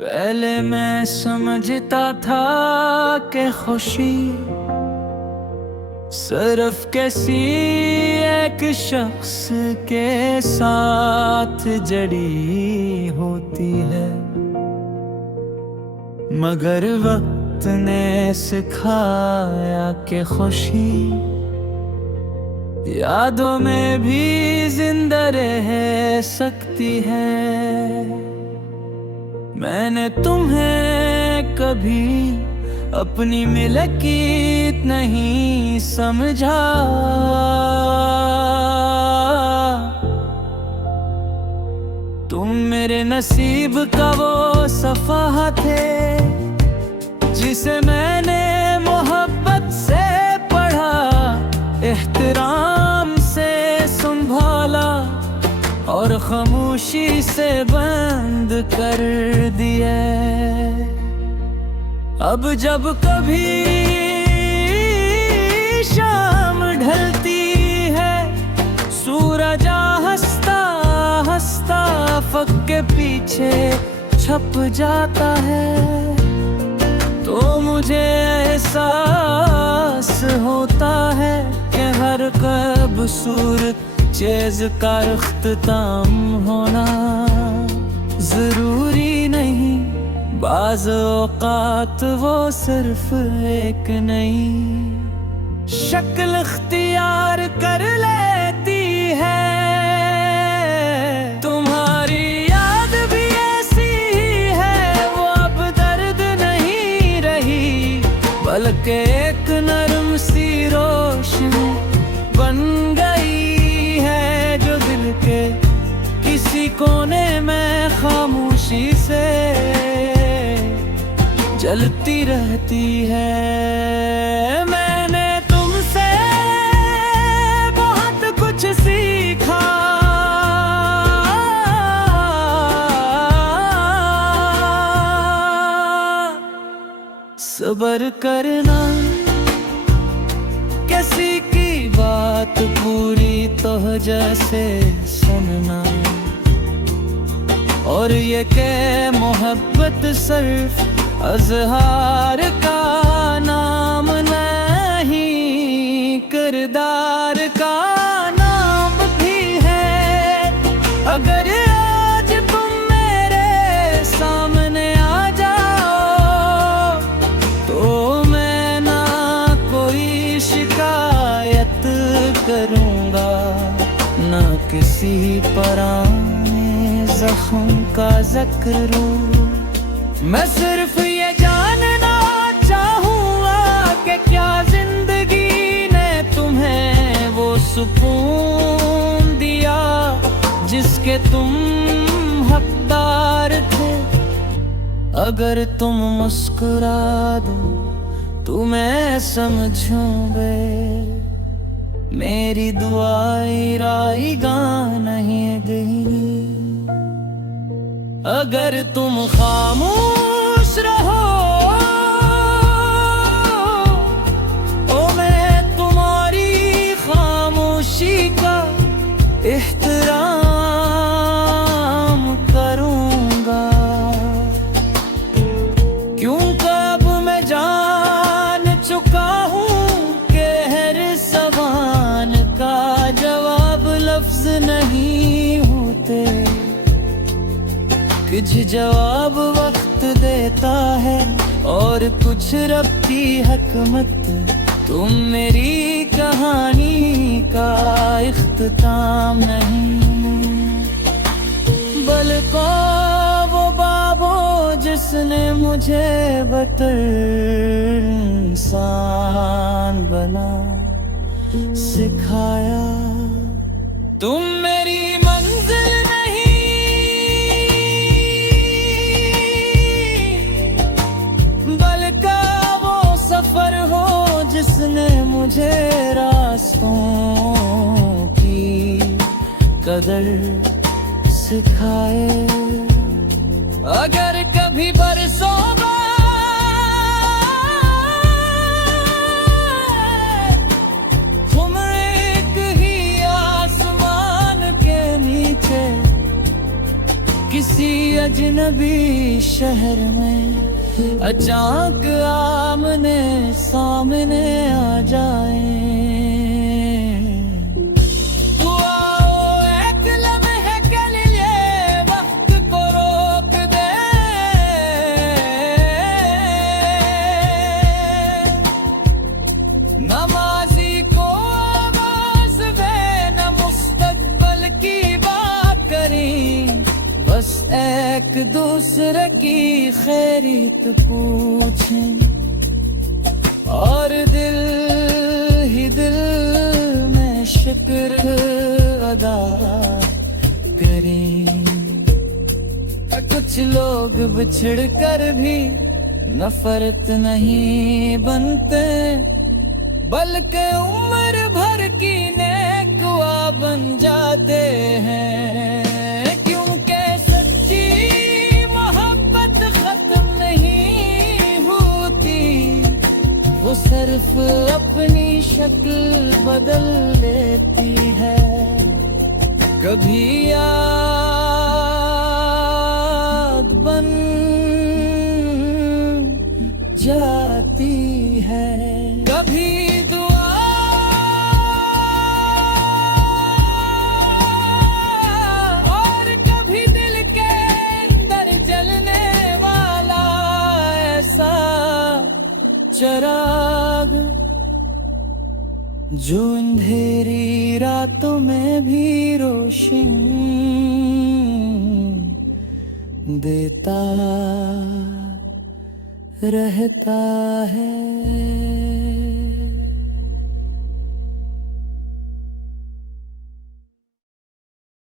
पहले मैं समझता था कि खुशी सिर्फ किसी एक शख्स के साथ जड़ी होती है, मगर वक्त ने सिखाया कि खुशी यादों में भी जिंदा रह सकती है। मैंने तुम्हें कभी अपनी मिल्कियत नहीं समझा, तुम मेरे नसीब का वो सफ़ा थे जिसे मैंने मोहब्बत से पढ़ा, एहतराम से संभाला और खामोशी से बंद कर दिया। अब जब कभी शाम ढलती है, सूरज हंसता हंसता अफ़क़ के पीछे छप जाता है, तो मुझे एहसास होता है कि हर खूबसूरत चीज़ का इख्तिताम होना ज़रूरी नहीं। बाज़ औक़ात वो सिर्फ एक नई शक्ल इख्तियार कर लेती है। तुम्हारी याद भी ऐसी ही है, वो अब दर्द नहीं रही, बल्कि एक नरम सी रोशनी बन गई है, जो दिल के किसी कोने में खामोशी से जलती रहती है। मैंने तुमसे बहुत कुछ सीखा, सब्र करना, किसी की बात पूरी तो जैसे सुनना, और ये कि मोहब्बत सिर्फ अज़हार का नाम नहीं, किरदार का नाम भी है। अगर आज तुम मेरे सामने आ जाओ, तो मैं ना कोई शिकायत करूँगा, ना किसी पुराने ज़ख्म का ज़िक्र। मैं सिर्फ ये जानना चाहूँगा कि क्या जिंदगी ने तुम्हें वो सुकून दिया जिसके तुम हकदार थे। अगर तुम मुस्कुरा दो तो मैं समझूँ बे, मेरी दुआएं रायगा नहीं गई। अगर तुम खामोश रहो तो मैं तुम्हारी खामोशी का एहतराम करूँगा, क्योंकि अब मैं जान चुका हूँ कि हर सवाल का जवाब लफ्ज़ नहीं होते, कुछ जवाब वक्त देता है और कुछ रब की हकमत। तुम मेरी कहानी का इख्तिताम नहीं, बल्कि वो बाबो जिसने मुझे बतर इंसान बना सिखाया। तुम मेरी मंजिल जिसने मुझे रास्तों की कदर सिखाए। अगर कभी बरसों तुम एक ही आसमान के नीचे किसी अजनबी शहर में अचानक आमने सामने आ जाए। तू आओ एक लम्हे के लिए वक्त को रोक दे, नमाजी को आवाज दे, न मुस्तकबल की बात करें, बस एक दूसरे की खैरियत पूछें और दिल ही दिल में शुक्र अदा करें। कुछ लोग बिछड़ कर भी नफरत नहीं बनते, बल्कि उम्र भर की नेकवा बन जाते हैं, क्योंकि सच्ची मोहब्बत खत्म नहीं होती, वो सिर्फ अपनी शक्ल बदल लेती है। कभी याद बन जाती है, कभी चराग जो अंधेरी रातों में भी रोशन देता रहता है।